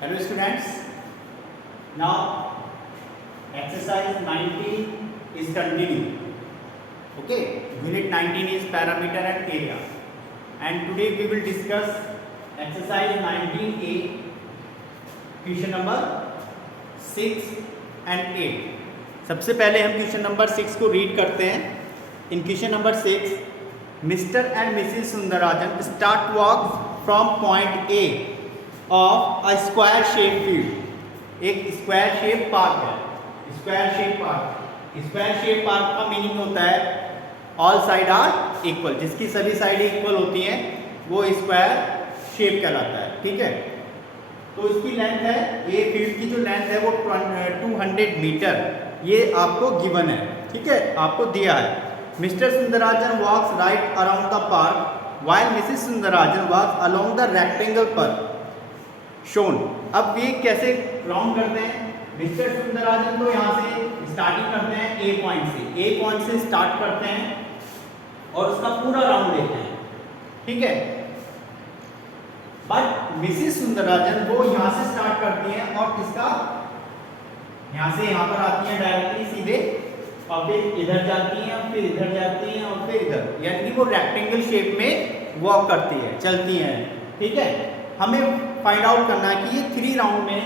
Hello students, now exercise 19 is continued. Okay, unit 19 is parameter and area, and today we will discuss exercise 19A, question number 6 and 8. सबसे पहले हम question number 6 को read करते हैं. In question number 6, Mr and Mrs Sundarajan start walk from point A of a square shape field. एक square shape park है. Square shape park का meaning होता है ऑल साइड आर इक्वल, जिसकी सभी साइड इक्वल होती हैं वो स्क्वायर शेप कहलाता है. ठीक है, तो इसकी लेंथ है, ये फील्ड की जो लेंथ है वो 200 मीटर ये आपको गिवन है. ठीक है, आपको दिया है. Mister Sundarajan walks right around the park while Mrs Sundarajan walks along the rectangle पर शोन. अब ये कैसे राउंड करते हैं? मिस्टर सुंदराजन तो यहाँ से स्टार्टिंग करते हैं ए पॉइंट से स्टार्ट करते हैं और उसका पूरा राउंड लेते हैं. ठीक है, बट मिसेस सुंदराजन वो यहाँ से स्टार्ट करती हैं और इसका यहाँ से यहाँ पर आती हैं डायरेक्टली सीधे, और फिर इधर जाती हैं और फिर इधर जाती हैं और फिर इधर, यानी कि वो रेक्टेंगल शेप में वॉक करती है, चलती हैं. ठीक है, हमें फाइंड आउट करना है कि ये 3 राउंड में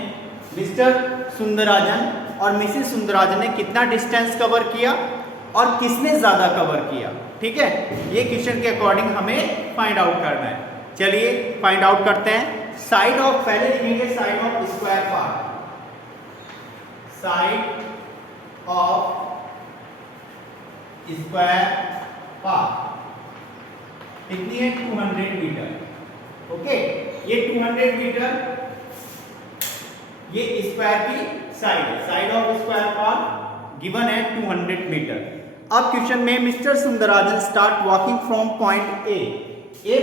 मिस्टर सुंदराजन और मिसेस सुंदराजन ने कितना डिस्टेंस कवर किया और किसने ज़्यादा कवर किया. ठीक है, ये क्वेश्चन के अकॉर्डिंग हमें फाइंड आउट करना है. चलिए फाइंड आउट करते हैं. साइड ऑफ, पहले लिखेंगे side of square park. Side of square park कितनी है? 200 मीटर. ओके, ये 200 मीटर ये स्क्वायर की side of square park given है 200 मीटर. अब क्वेश्चन में mister Sundarajan start walking from point A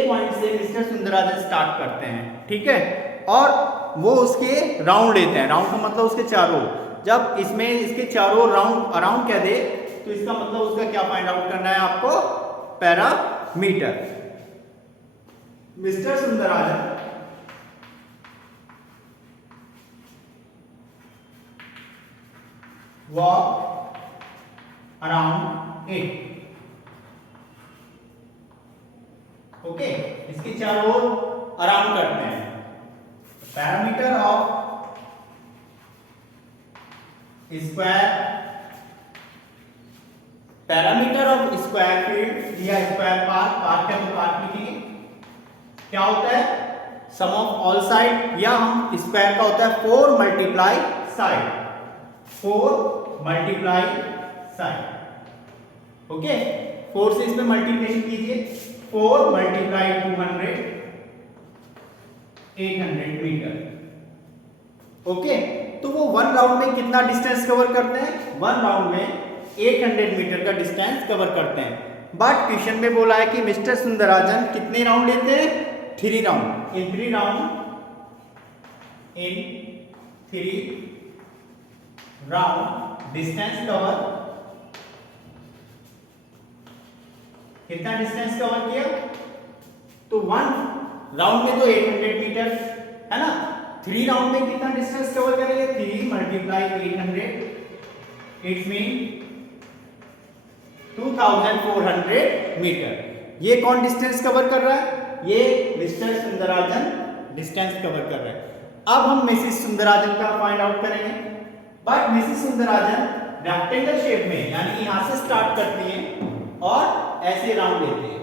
point से मिस्टर सुंदराजन स्टार्ट करते हैं. ठीक है, और वो उसके राउंड लेते हैं. राउंड का मतलब उसके चारों, जब इसमें इसके चारों राउंड अराउंड कह दे तो इसका मतलब उसका क्या फाइंड आउट करना है आपको? Parameter. Mister Sundarajan walk around a. Okay, इसके चारों अराउंड करते हैं. पैरामीटर ऑफ स्क्वायर फील्ड या स्क्वायर पार्क है तो पार्क लिखिए. क्या होता है? सम ऑफ ऑल साइड, या हम स्क्वायर का होता है 4 मल्टीप्लाई साइड. ओके, 4 से इसमें मल्टीप्लिकेशन कीजिए. 4 मल्टीप्लाई 200 800 मीटर. ओके, तो वो 1 राउंड में कितना डिस्टेंस कवर करते हैं? 1 राउंड में 800 मीटर का डिस्टेंस कवर करते हैं. बट क्वेश्चन में बोला है कि मिस्टर सुंदराजन कितने राउंड लेते हैं? 3 राउंड. इन 3 राउंड डिस्टेंस कवर, कितना डिस्टेंस कवर किया? तो 1 राउंड में तो 800 मीटर है ना. 3 राउंड में कितना डिस्टेंस कवर करेंगे? 3 मल्टीप्लाई 800 इट्स मीन 2400 मीटर. ये कौन डिस्टेंस कवर कर रहा है? ये मिस्टर सुंदराजन डिस्टेंस कवर कर रहे हैं. अब हम मिसेस सुंदराजन का फाइंड आउट करेंगे. But Mrs Sundararajan rectangle shape में, यानी कि यहां से स्टार्ट करती हैं और ऐसे राउंड लेते हैं,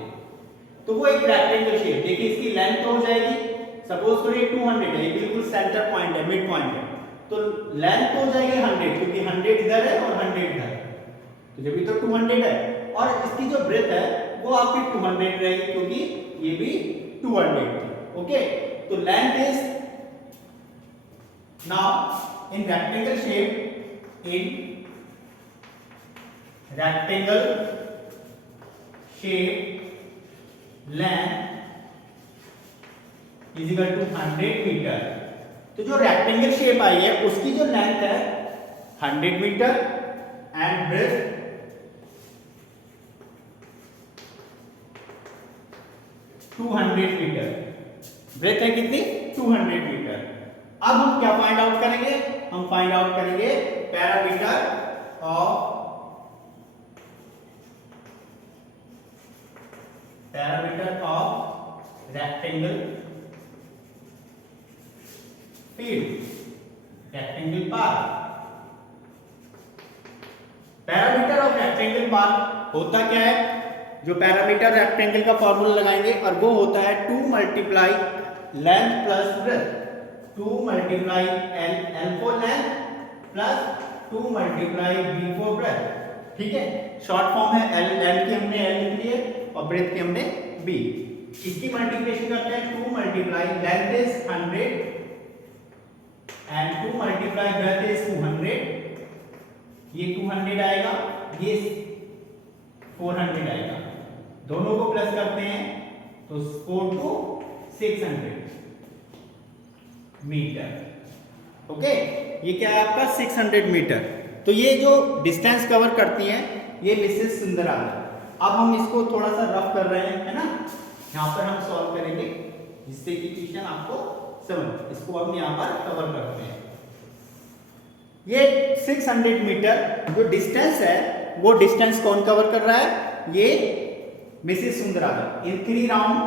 तो वो एक रेक्टेंगल शेप. देखिए इसकी लेंथ हो जाएगी, सपोज करिए 200 है, ये बिल्कुल सेंटर पॉइंट है, मिड पॉइंट है, तो लेंथ हो जाएगी 100, क्योंकि 100 इधर है और 100 इधर है, तो जब भी तो 200 है. और इसकी जो ब्रेथ है वो आपकी 200 रहेगी, क्योंकि ये भी 200 थी. ओके, तो length is now in rectangle shape, length is equal to 100 meter. तो जो रेक्टेंगल शेप आई है उसकी जो लेंथ है 100 meter and breadth 200 meter. Breadth है कितनी? 200 मीटर. अब हम क्या फाइंड आउट करेंगे, हम फाइंड आउट करेंगे parameter of rectangle field, rectangle path. Parameter of rectangle path होता क्या है, जो पैरामीटर रेक्टेंगल का फॉर्मूला लगाएंगे और वो होता है 2 multiply length plus breath, 2 multiply L for length plus 2 multiply B for breath. ठीक है, शॉर्ट फॉर्म है एल, लेंथ की हमने एल लिख ली है और ब्रेथ की हमने बी। इसकी मल्टीप्लिकेशन करते हैं, 2 multiply length is 100 and 2 multiply breath is 200, ये 200 आएगा, ये 400 आएगा, दोनों को प्लस करते हैं तो 4 to 600 मीटर। ओके, ये क्या है आपका 600 मीटर। तो ये जो डिस्टेंस कवर करती हैं ये मिसेस सुंदराजन। अब हम इसको थोड़ा सा रफ कर रहे हैं, है ना, यहाँ पर हम सॉल्व करेंगे जिससे कि क्वेश्चन आपको समझ, इसको हम यहाँ पर कवर करते हैं। ये 600 मीटर जो डिस्टेंस है वो डिस्टेंस कौन कवर कर रहा है, ये मिसेस सुंदराजन। इन 3 राउंड,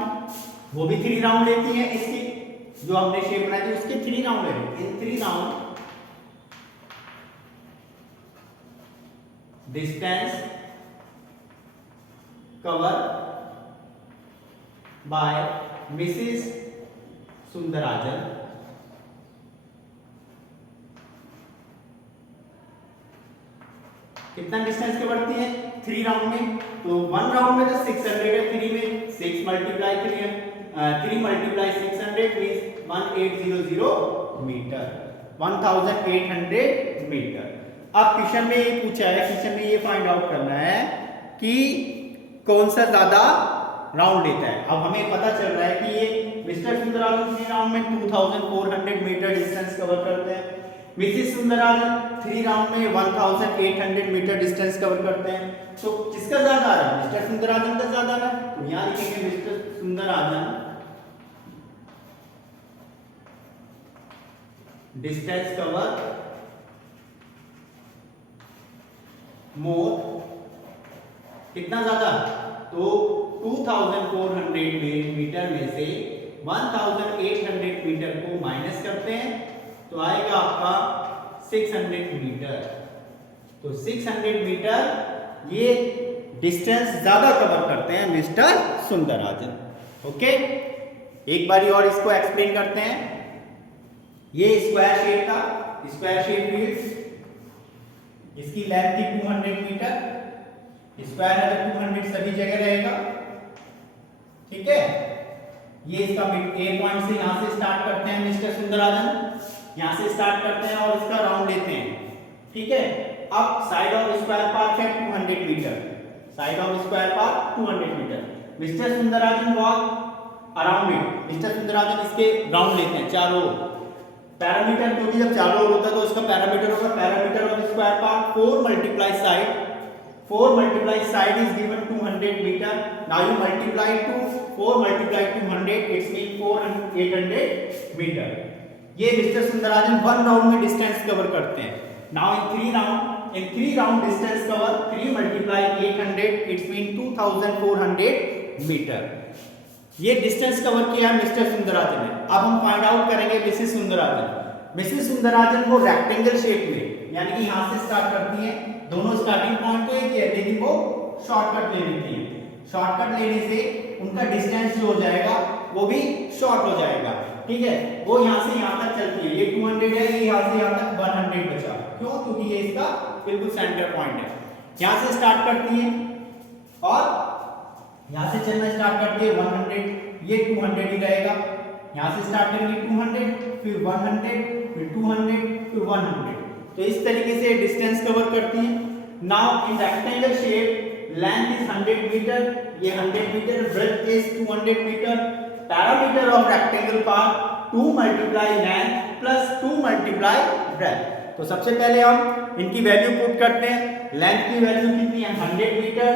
वो भी 3 राउंड लेती है, इसकी जो हमने शेप बनाई थी उसके 3 राउंड ले रही है। इन 3 round distance cover by Mrs Sundarajan कितना डिस्टेंस कवर करती है 3 राउंड में। तो 1 राउंड में तो 600 है, 3 में 6 मल्टीप्लाई 3 है, 3 मल्टीप्लाई 600 मींस 1800 मीटर, 1800 मीटर। अब क्वेश्चन में ये पूछा है, क्वेश्चन में ये फाइंड आउट करना है कि कौन सा ज्यादा राउंड लेता है। अब हमें पता चल रहा है कि ये मिस्टर सुंदराजन 3 राउंड में 2400 मीटर डिस्टेंस कवर करते हैं, मिसेस सुंदराजन 3 राउंड में 1800 मीटर डिस्टेंस कवर करते हैं। तो किसका ज्यादा आ रहा है, मिस्टर सुंदराजन का ज्यादा आ रहा है। तो यहां लिखेंगे mister Sundararajan distance cover more, कितना ज्यादा, तो 2400 मीटर में से 1800 मीटर को माइनस करते हैं तो आएगा आपका 600 मीटर। तो 600 मीटर ये डिस्टेंस ज्यादा कवर करते हैं मिस्टर सुंदराजन। ओके, एक बारी और इसको एक्सप्लेन करते हैं। ये स्क्वायर शेप था, स्क्वायर शेप व्हील्स, इसकी लेंथ थी 200 मीटर, स्क्वायर है तो 200 सभी जगह रहेगा। ठीक है, ये इसका ए पॉइंट से यहां से स्टार्ट करते हैं मिस्टर सुंदराजन, यहां से स्टार्ट करते हैं और इसका राउंड लेते हैं। ठीक है, अब साइड ऑफ स्क्वायर पार्ट है 200 metre, side of square part 200 metre. Mister Sundarajan walk around it, mister Sundarajan इसके राउंड लेते हैं चारों ओर। पैरामीटर क्योंकि जब चारों ओर होता है तो उसका पैरामीटर होगा parameter of square part 4 multiply side, 4 multiply side is given 200 meter. Now you multiply to 4 multiply 200 it's mean 800 meter. ये मिस्टर सुंदराजन 1 राउंड में डिस्टेंस कवर करते हैं। Now in 3 round distance cover 3 multiply 800 it's mean 2400 meter. ये distance cover किया है mister Sundarajan ने। अब हम फाइंड आउट करेंगे मिसेस सुंदराजन। मिसेस सुंदराजन को रेक्टेंगल शेप में, यानी कि यहां से स्टार्ट करती हैं, दोनों स्टार्टिंग पॉइंट तो एक ही है लेकिन वो शॉर्टकट ले लेती हैं। शॉर्टकट लेने से उनका डिस्टेंस जो हो जाएगा वो भी शॉर्ट हो जाएगा। ठीक है, वो यहां से यहां तक चलती है, ये 200 है, ये यहां से यहां तक 100 बचा। क्यों, क्योंकि ये इसका बिल्कुल सेंटर पॉइंट है। यहां से स्टार्ट करती है और यहां से चलना स्टार्ट करती है 100, ये 200 ही रहेगा। यहां से स्टार्ट करेंगे 200, फिर 100, फिर 200, फिर 100। तो इस तरीके से डिस्टेंस कवर करती हैं। Now in rectangle shape length is 100 meter, ये 100 meter, breadth is 200 meter. Parameter of rectangle part 2 multiply length plus 2 multiply breadth. तो सबसे पहले हम इनकी वैल्यू पुट करते हैं। लेंथ की वैल्यू कितनी है 100 मीटर,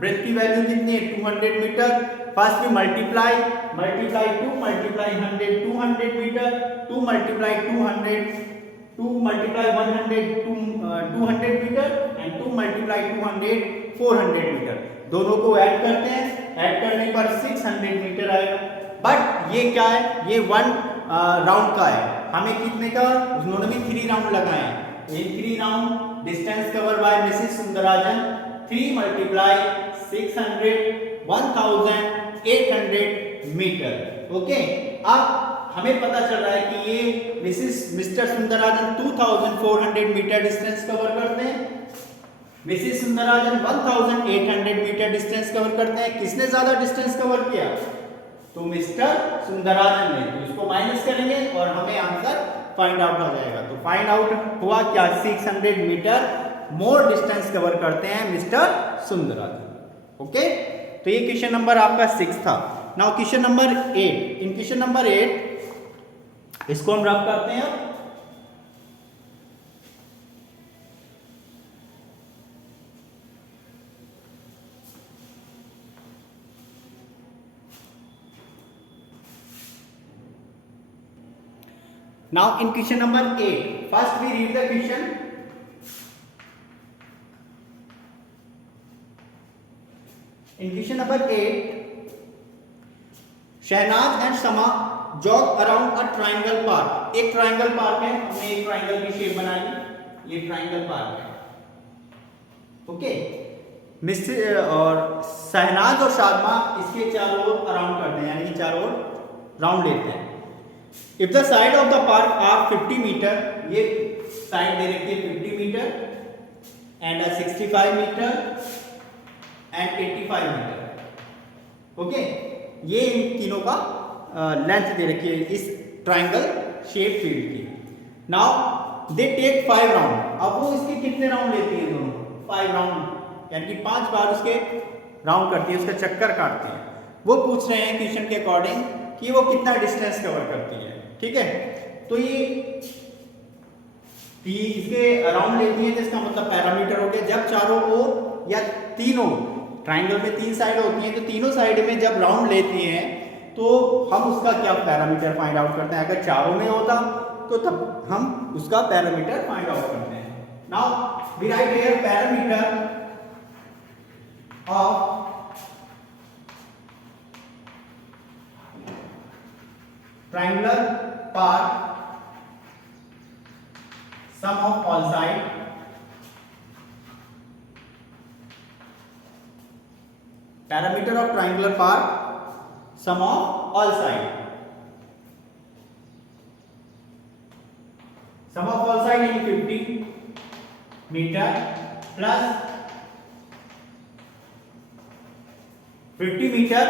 ब्रेथ की वैल्यू कितनी है 200 मीटर। फर्स्ट भी multiply 2 multiply 100 200 meter, 2 multiply 200 2 multiply 100 200 meter and 2 multiply 200 400 meter. दोनों को ऐड करते हैं, ऐड करने पर 600 मीटर आएगा। बट ये क्या है, ये 1 राउंड का है, हमें कितने का, उन्होंने भी 3 राउंड लगाए हैं। इन 3 round distance cover by Mrs Sundarajan 3 multiply 600 1800 metre. Okay, अब हमें पता चल रहा है कि ये mister Sundarajan 2400 metre distance cover करते हैं, Mrs Sundarajan 1800 metre distance cover करते हैं। किसने ज्यादा डिस्टेंस कवर किया, तो मिस्टर सुंदराजन ने। तो इसको माइनस करेंगे और हमें आंसर फाइंड आउट हो जाएगा। तो फाइंड आउट हुआ क्या, 600 मीटर मोर डिस्टेंस कवर करते हैं मिस्टर सुंदराजन। ओके, तो ये क्वेश्चन नंबर आपका 6 था। नाउ क्वेश्चन नंबर 8, इन क्वेश्चन नंबर 8 इसको हम रफ करते हैं। Now in question number 8, first we read the question. In question number 8, Shehnaz and Sama jog around a triangle park. एक ट्राइंगल पार्क है, हमने एक ट्राइंगल की शेप बना ली, ये ट्राइंगल पार्क है। ओके, मिस्टर और शहनाज और शादमा इसके चारों ओर अराउंड करते हैं, यानी कि चारों ओर राउंड लेते हैं। If the side of the park are 50 meter, ये साइड दे रखी है 50 meter and 65 meter and 85 meter. Okay, ये इन तीनों का लेंथ दे रखी है इस ट्राइंगल शेप फील्ड की। Now they take 5 round. अब वो इसके कितने राउंड लेती है, दोनों 5 राउंड, यानी कि 5 बार उसके राउंड करती है, उसका चक्कर काटती है। वो पूछ रहे हैं क्वेश्चन के अकॉर्डिंग कि वो कितना डिस्टेंस कवर करती है। ठीक है, तो ये इसके अराउंड लेती है, तो इसका मतलब पैरामीटर हो गया। जब चारों ओर या तीनों ट्राइंगल में 3 साइड होती हैं, तो तीनों साइड में जब राउंड लेती हैं तो हम उसका क्या पैरामीटर फाइंड आउट करते हैं। अगर चारों में होता तो तब हम उसका पैरामीटर फाइंड आउट करते हैं। Now we write here parameter of triangular part, sum of all side, parameter of triangular part, sum of all side, sum of all side in 50 meter plus 50 meter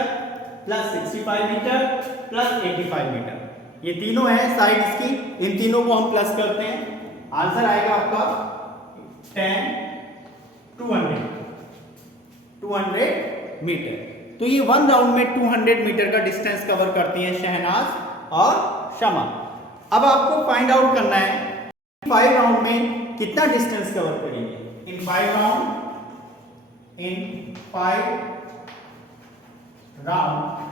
plus 65 meter plus 85 meter, ये तीनों है side इसकी। इन तीनों को हम plus करते हैं, answer आएगा आपका 10 200 मीटर। तो ये 1 राउंड में 200 मीटर का डिस्टेंस कवर करती हैं शहनाज और शमा। अब आपको फाइंड आउट करना है 5 राउंड में कितना डिस्टेंस कवर करेंगे। इन 5 round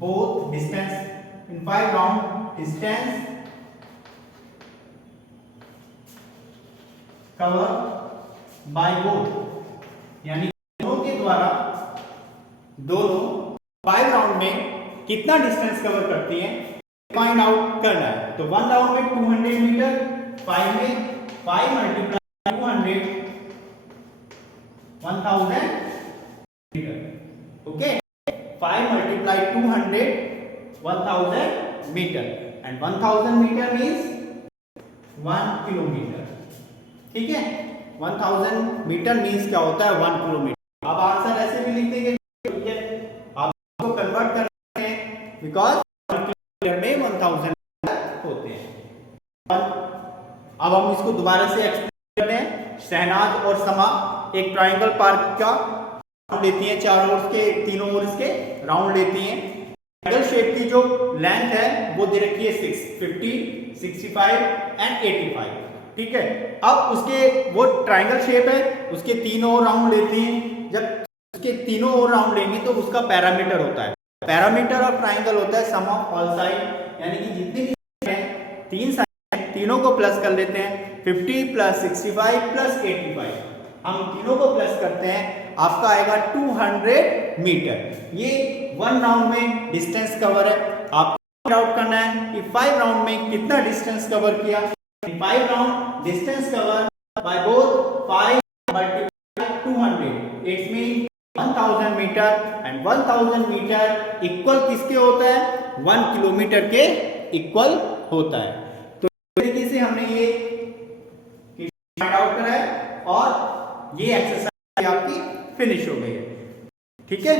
both distance in 5 round distance cover by both, यानी दोनों के द्वारा दोनों 5 राउंड में कितना डिस्टेंस कवर करती हैं फाइंड आउट करना है। तो 1 राउंड में 200 मीटर, 5 में 5 multiply 200 1000 metre. Okay, 5 multiply 200 1000 meter and 1000 meter means 1 kilometre. ठीक है, 1000 मीटर मींस क्या होता है 1 किलोमीटर। अब आंसर ऐसे भी लिख देंगे, आप इसको कन्वर्ट कर सकते हैं बिकॉज 1 किलोमीटर में 1000 होते हैं। अब हम इसको दोबारा से एक्सप्लेन करते हैं। शहनाज और समा एक ट्राइंगल पार्क का लेती हैं, चारों ओर के तीनों ओर इसके राउंड लेती हैं। ट्रायंगल शेप की जो लेंथ है वो दे रखी है 50 65 एंड 85। ठीक है। अब उसके वो ट्राइंगल शेप है, उसके तीनों राउंड लेते हैं। जब उसके तीनों ओर राउंड लेंगे तो उसका पैरामीटर होता है। पैरामीटर ऑफ ट्राइंगल होता है सम ऑफ ऑल साइड, यानी कि जितने भी हैं तीन साइड तीनों को प्लस कर लेते हैं। 50 प्लस 65 प्लस 85, हम तीनों को प्लस करते हैं, आपका आएगा 200 मीटर। ये 1 राउंड में डिस्टेंस कवर है। आपको फाइंड आउट करना है कि 5 राउंड में कितना डिस्टेंस कवर किया। 5 round distance cover by both 5 multiply 200, it's mean 1000 meter, and 1000 meter equal किसके होता है, 1 किलोमीटर के इक्वल होता है। तो इस तरीके से हमने ये फाइंड आउट करा है और ये एक्सरसाइज आपकी फिनिश हो गई है। ठीक है,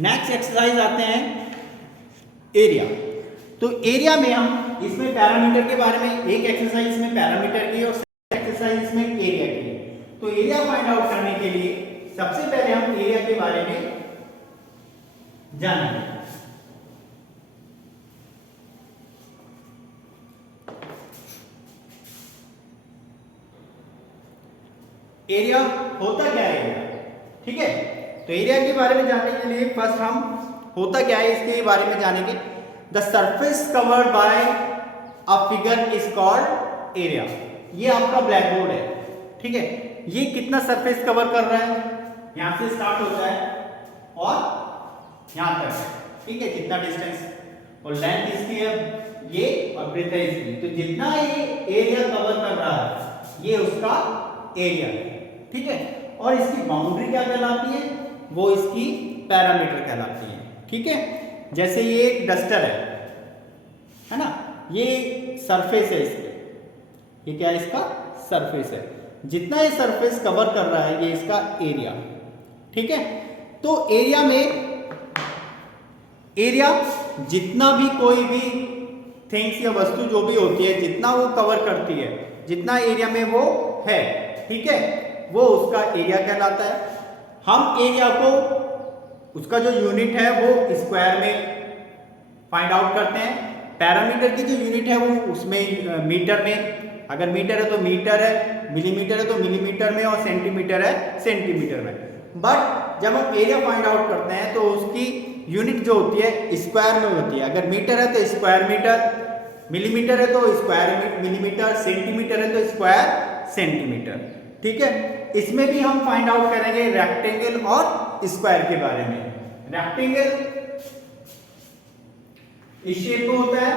नेक्स्ट एक्सरसाइज आते हैं एरिया। तो एरिया में हम इसमें पैरामीटर के बारे में, एक एक्सरसाइज इसमें पैरामीटर की और एक्सरसाइज इसमें एरिया की है। तो एरिया फाइंड आउट करने के लिए सबसे पहले हम एरिया के बारे में जानेंगे। एरिया होता क्या है एरिया, ठीक है। तो एरिया के बारे में जानने के लिए फर्स्ट हम होता क्या है इसके बारे में जानेंगे। The surface covered by a figure is called area. ये आपका ब्लैक बोर्ड है, ठीक है। ये कितना सरफेस कवर कर रहा है, यहां से स्टार्ट होता है और यहां तक, ठीक है, कितना डिस्टेंस, और लेंथ इसकी है ये और ब्रेथ है इसकी। तो जितना ये एरिया कवर कर रहा है ये उसका एरिया है, ठीक है। और इसकी बाउंड्री क्या कहलाती है, वो इसकी पैरामीटर कहलाती है, ठीक है। जैसे ये एक डस्टर है ना, ये सरफेस है इसके, ये क्या है, इसका सरफेस है। जितना ये सरफेस कवर कर रहा है ये इसका एरिया, ठीक है। तो एरिया में, एरिया जितना भी कोई भी थिंग्स या वस्तु जो भी होती है, जितना वो कवर करती है, जितना एरिया में वो है, ठीक है, वो उसका एरिया कहलाता है। हम एरिया को, उसका जो यूनिट है वो स्क्वायर में फाइंड आउट करते हैं। पैरामीटर की जो यूनिट है वो उसमें मीटर में, अगर मीटर है तो मीटर है, मिलीमीटर है तो मिलीमीटर में, और सेंटीमीटर है सेंटीमीटर में। बट जब हम एरिया फाइंड आउट करते हैं तो उसकी यूनिट जो होती है स्क्वायर में होती है। अगर मीटर है तो स्क्वायर मीटर, मिलीमीटर है तो स्क्वायर मिलीमीटर, सेंटीमीटर है तो स्क्वायर सेंटीमीटर, ठीक है। इसमें भी हम फाइंड आउट करेंगे रेक्टेंगल और स्क्वायर के बारे में। रेक्टेंगल इस शेप में होता है,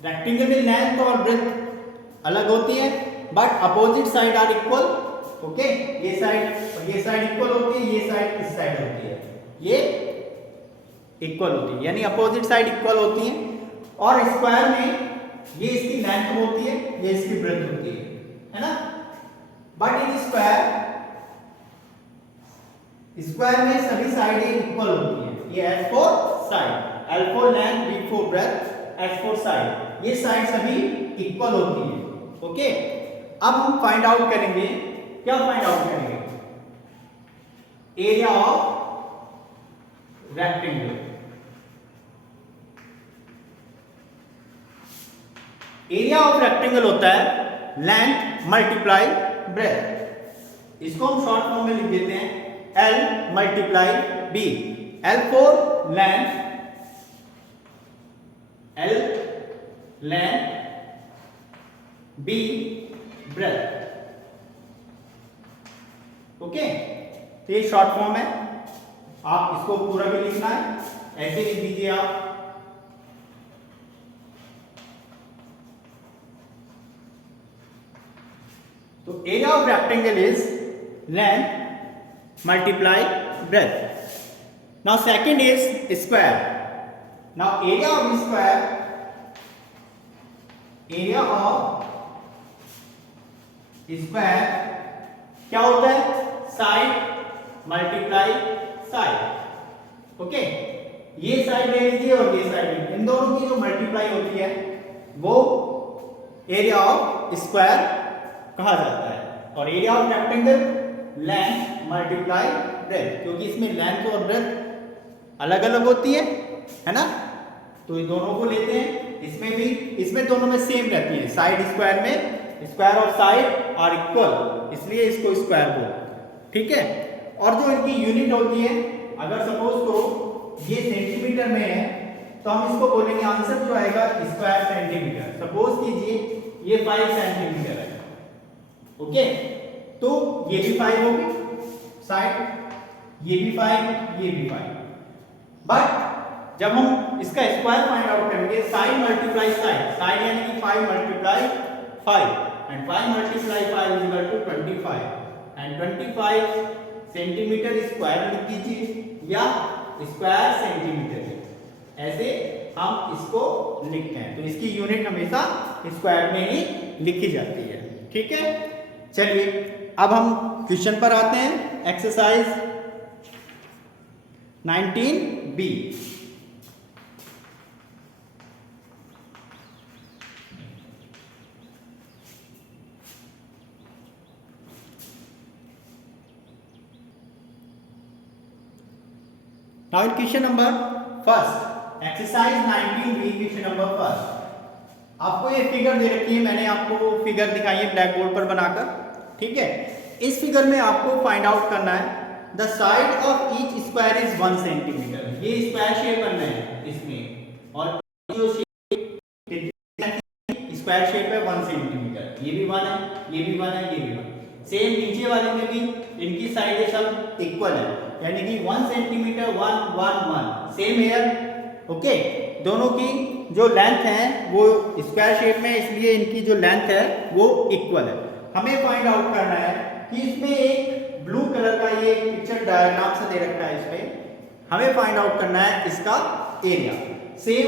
रेक्टेंगल में लेंथ और ब्रेथ अलग होती है but opposite side are equal, okay. ये साइड और ये साइड इक्वल होती है, ये साइड इस साइड होती है, ये इक्वल होती है, यानी अपोजिट साइड इक्वल होती है। और स्क्वायर में ये इसकी लेंथ होती है, ये इसकी ब्रेथ होती है ना। बट इन स्क्वायर, स्क्वायर में सभी साइडें इक्वल होती है। ये S for side, L for length, B for breadth, S for side, ये साइड सभी इक्वल होती है, ओके। अब हम फाइंड आउट करेंगे, क्या फाइंड आउट करेंगे, area of rectangle. Area of rectangle होता है लेंथ मल्टीप्लाई ब्रेथ। इसको हम शॉर्ट फॉर्म में लिख देते हैं L multiply B। L for length, L length, B breadth, okay. तो ये शॉर्ट फॉर्म है, आप इसको पूरा भी लिखना है, ऐसे लिख दीजिए आप। तो area of rectangle is length multiply breadth. Now second is square. Now area of square, area of square क्या होता है, साइड मल्टीप्लाई साइड, ओके। ये साइड ले लीजिए और ये साइड, इन दोनों की जो मल्टीप्लाई होती है वो एरिया ऑफ स्क्वायर कहा जाता है। और area of rectangle length multiply breath, क्योंकि इसमें लेंथ और ब्रेथ अलग अलग होती है ना। तो ये दोनों को लेते हैं, इसमें भी, इसमें दोनों में सेम रहती है, साइड स्क्वायर में square of side are equal, इसलिए इसको स्क्वायर बोलते हैं, ठीक है। और जो इनकी यूनिट होती है, अगर सपोज करो ये सेंटीमीटर में है तो हम इसको बोलेंगे, आंसर जो आएगा स्क्वायर सेंटीमीटर। सपोज कीजिए ये 5 सेंटीमीटर है, ओके, तो ये भी 5 होगी साइड, ये भी 5, ये भी 5। बट जब हम इसका स्क्वायर फाइंड आउट करेंगे, साइड मल्टीप्लाई साइड, साइड यानी कि 5 multiply 5 and 5 multiply 5 is equal to 25 and 25 centimeter square लिख दीजिए या स्क्वायर सेंटीमीटर, ऐसे हम इसको लिखते हैं। तो इसकी यूनिट हमेशा स्क्वायर में ही लिखी जाती है, ठीक है। चलिए अब हम क्वेश्चन पर आते हैं, exercise 19B। Now in question number first, exercise 19B, question number first, आपको ये फिगर दे रखी है, मैंने आपको फिगर दिखाई है ब्लैक बोर्ड पर बनाकर, ठीक है। इस फिगर में आपको फाइंड आउट करना है the side of each square is 1 centimetre. ये स्क्वायर शेप बनना है इसमें, और जो स्क्वायर शेप है 1 सेंटीमीटर, ये भी 1 है, ये भी 1 है, ये भी 1। सेम नीचे वाले में भी इनकी साइड सब इक्वल है, यानी कि 1 सेंटीमीटर 1 1 1 सेम हेयर, ओके। दोनों की जो लेंथ है वो स्क्वायर शेप में, इसलिए इनकी जो लेंथ है वो इक्वल है। हमें फाइंड आउट करना है कि इसमें एक ब्लू कलर का ये पिक्चर डायग्राम से दे रखा है, इसमें हमें फाइंड आउट करना है इसका एरिया। सेम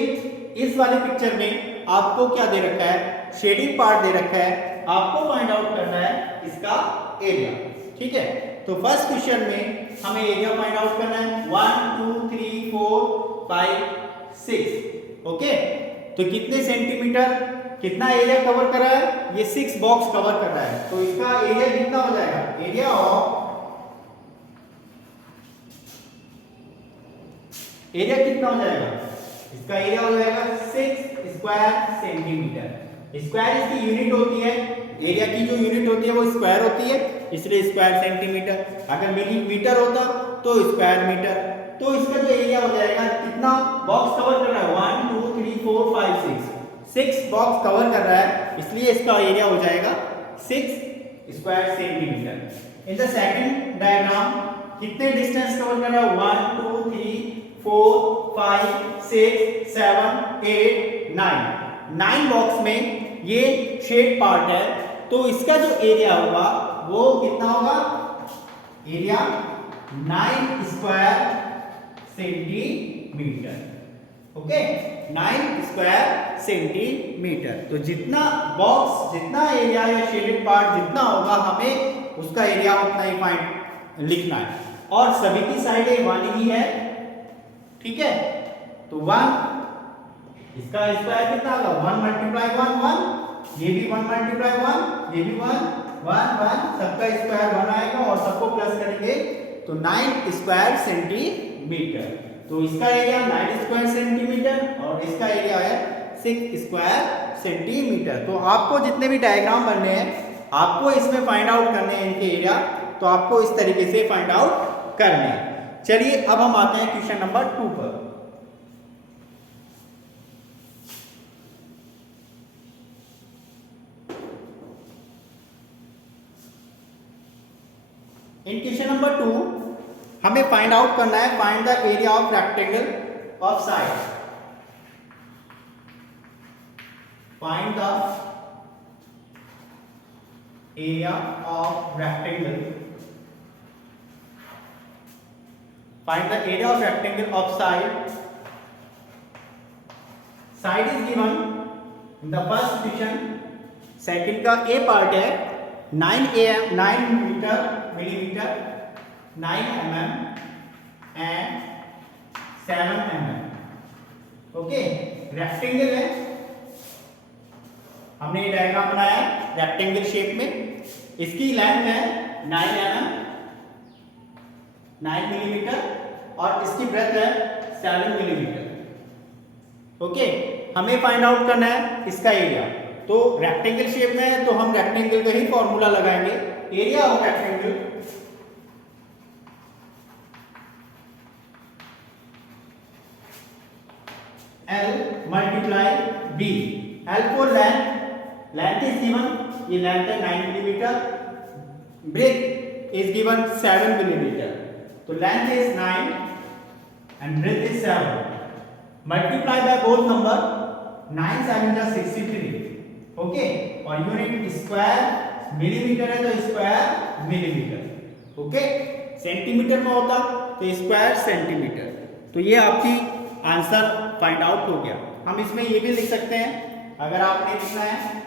इस वाले पिक्चर में आपको क्या दे रखा है, शेडिंग पार्ट दे रखा है, आपको फाइंड आउट करना है इसका एरिया, ठीक है। तो फर्स्ट क्वेश्चन में हमें एरिया फाइंड आउट करना है, 1 2 3 4 5 6, ओके। तो कितने सेंटीमीटर, कितना एरिया कवर कर रहा है, ये 6 बॉक्स कवर कर रहा है, तो इसका एरिया कितना हो जाएगा, एरिया ऑफ, एरिया कितना हो जाएगा, इसका एरिया हो जाएगा 6 स्क्वायर सेंटीमीटर। स्क्वायर इसकी यूनिट होती है, एरिया की जो यूनिट होती है वो स्क्वायर होती है, इसलिए स्क्वायर सेंटीमीटर। अगर मिलीमीटर होता तो स्क्वायर मीटर। तो इसका जो एरिया हो जाएगा, कितना बॉक्स कवर कर रहा है, 1 2 3 4 5 6 बॉक्स कवर कर रहा है, इसलिए इसका एरिया हो जाएगा 6 square centimetre. In the second diagram कितने डिस्टेंस कवर कर रहा है, 1 2 3 4 5 6 7 8 9 बॉक्स में ये शेड पार्ट है, तो इसका जो एरिया होगा वो कितना होगा, area 9 square centimetre, okay, 9 square centimetre. तो जितना बॉक्स, जितना एरिया या शेडेड पार्ट जितना होगा, हमें उसका एरिया उतना ही फाइंड लिखना है, और सभी की साइडें 1 ही है, ठीक है। तो 1, इसका स्क्वायर कितना होगा, 1 मल्टीप्लाई 1 1, ये भी 1 मल्टीप्लाई 1, ये भी 1 1 1, सबका स्क्वायर 1 आएगा और सबको प्लस करेंगे तो 9 स्क्वायर सेंटीमीटर। तो इसका एरिया 9 स्क्वायर सेंटीमीटर और इसका एरिया है 6 स्क्वायर सेंटीमीटर। तो आपको जितने भी डायग्राम बनने हैं, आपको इसमें फाइंड आउट करने हैं इनके एरिया, तो आपको इस तरीके से फाइंड आउट करने हैं। चलिए अब हम आते हैं क्वेश्चन नंबर 2 पर। इन क्वेश्चन नंबर 2 हमें फाइंड आउट करना है, find the area of rectangle of side, find the area of rectangle, find the area of rectangle of side. Side is given in the first question, second का ए part है 9 millimeter 9 mm and 7 mm, okay. Rectangle है, हमने ये diagram बनाया rectangle shape में, इसकी length है 9 mm 9 millimetre और इसकी ब्रेथ है 7 मिलीमीटर, ओके। हमें फाइंड आउट करना है इसका एरिया। तो रेक्टेंगल शेप में है तो हम रेक्टेंगल का ही फॉर्मूला लगाएंगे। Area of rectangle L multiply B। L for length is given, ये लेंथ है 9 millimetre, breadth is given 7 millimetre. तो length is 9 and breadth is 7। Multiply by both number, 9 7 जा 63, ओके। और यूनिट स्क्वायर मिलीमीटर है तो square millimetre, okay. Centimetre में होता तो स्क्वायर सेंटीमीटर। तो ये आपकी आंसर फाइंड आउट हो गया। हम इसमें ये भी लिख सकते हैं, अगर आपने लिखना है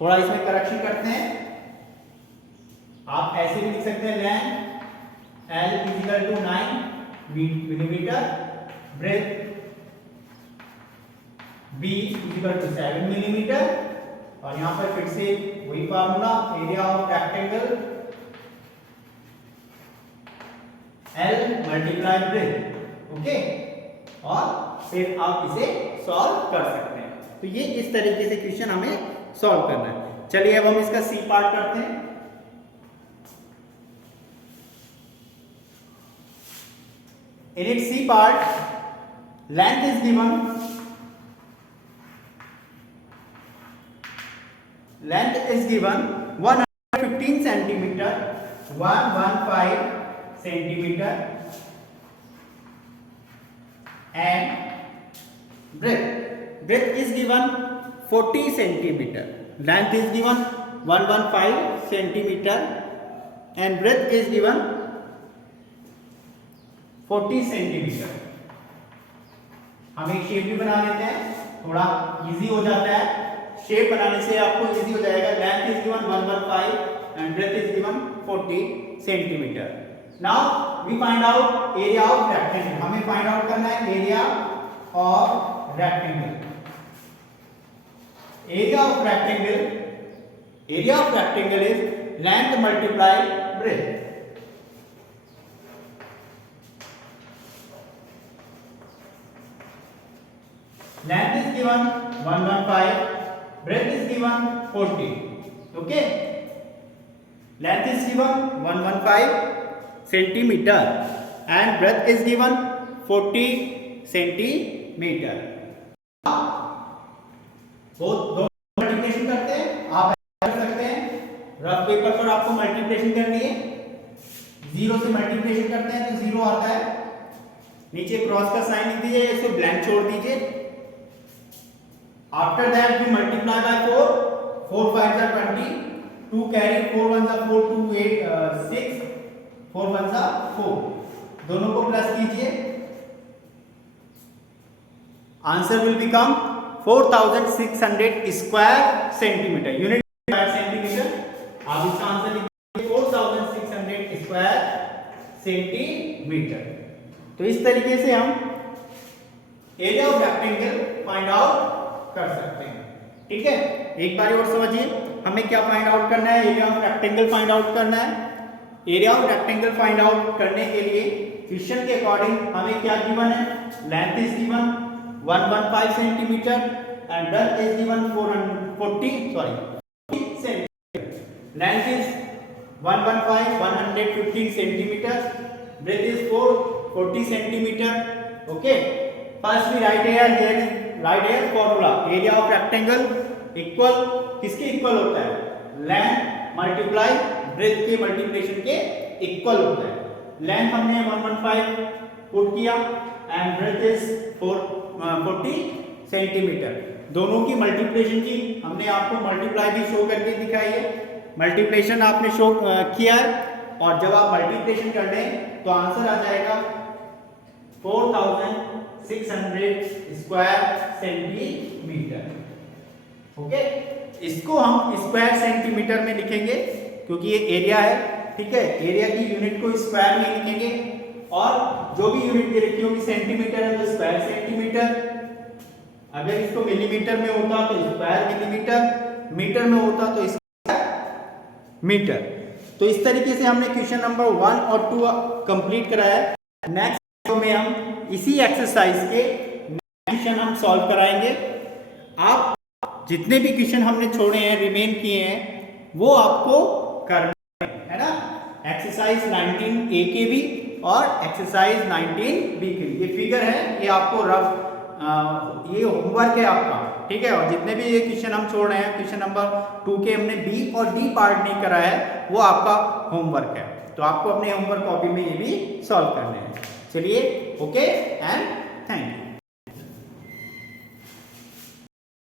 थोड़ा इसमें करेक्शन करते हैं, आप ऐसे भी लिख सकते हैं length L equal to 9 millimetre, breadth B equal to 7 millimeter, और यहां पर फिर से वही formula, area of rectangle L multiply breadth, okay. और फिर आप इसे सॉल्व कर सकते हैं। तो ये इस तरीके से क्वेश्चन हमें सॉल्व करना है। चलिए अब हम इसका सी पार्ट करते हैं। In it C part, length is given, length is given 115 centimeter, 115 centimeter, and breadth is given 40 centimeter, length is given 115 centimeter and breadth is given 40 centimeter। हम एक शेप भी बना लेते हैं, थोड़ा इजी हो जाता है। शेप बनाने से आपको इजी हो जाएगा। Length is given 115 and breadth is given 40 centimeter। Now we find out area of rectangle। हमें find out करना है area of rectangle। Area of rectangle, area of rectangle is length multiply breadth। Length is given 115, breadth is given 40, okay। Length is given 115 centimeter and breadth is given 40 centimeter। दो multiplication करते हैं, आप कर सकते हैं। Rough paper पर आपको multiplication करनी है, 0 से मल्टीप्लिकेशन करते हैं तो 0 आता है, नीचे क्रॉस का साइन लिख दीजिए, इसको ब्लैंक छोड़ दीजिए। After that we multiply by 4, 4 5 जा 20, 2 कैरी, 4 1 जा 4, 2 8 6, 4 1 जा 4, दोनों को प्लस कीजिए, answer will become 4600 square centimetre, unit square centimetre. आप इसका आंसर लिखिए 4600 स्क्वायर सेंटीमीटर। तो इस तरीके से हम area of rectangle find out कर सकते हैं, ठीक है। एक बार और समझिए, हमें क्या फाइंड आउट करना है, area of rectangle find out करना है। Area of rectangle find out करने के लिए क्वेश्चन के अकॉर्डिंग हमें क्या गिवन है, length is given 115 centimeter and breadth is given 40 centimeter. Length is 115 centimeter, breadth is 40 centimeter, okay. First we write here, here is right here formula, area of rectangle equal किसके equal होता है, length multiply breadth के multiplication के equal होता है। Length हमने 115 put किया and breadth is 40 centimetre, दोनों की मल्टीप्लिकेशन की हमने आपको मल्टीप्लाई भी शो करके दिखाई है, मल्टीप्लिकेशन आपने शो किया है। और जब आप मल्टीप्लिकेशन कर लें तो आंसर आ जाएगा 4600 स्क्वायर सेंटीमीटर, ओके। इसको हम स्क्वायर सेंटीमीटर में लिखेंगे क्योंकि ये एरिया है, ठीक है। एरिया की यूनिट को स्क्वायर में लिखेंगे और जो भी यूनिट दे रखी होगी सेंटीमीटर है तो स्क्वायर सेंटीमीटर, अगर इसको मिलीमीटर में होता तो स्क्वायर मिलीमीटर, मीटर में होता तो स्क्वायर मीटर। तो इस तरीके से हमने क्वेश्चन नंबर 1 और 2 कंप्लीट कराया है। नेक्स्ट वीडियो में हम इसी एक्सरसाइज के क्वेश्चन हम सॉल्व कराएंगे। आप जितने भी क्वेश्चन हमने छोड़े हैं, रिमेन किए हैं, वो आपको करना है ना। एक्सरसाइज 19 ए के भी और एक्सरसाइज 19 बी के लिए। ये फिगर है, ये आपको रफ ये होमवर्क है आपका, ठीक है। और जितने भी ये क्वेश्चन हम छोड़ रहे हैं, क्वेश्चन नंबर 2 के हमने बी और डी पार्ट नहीं करा है, वो आपका होमवर्क है। तो आपको अपने होमवर्क कॉपी में ये भी सॉल्व करने हैं। चलिए, ओके एंड थैंक यू।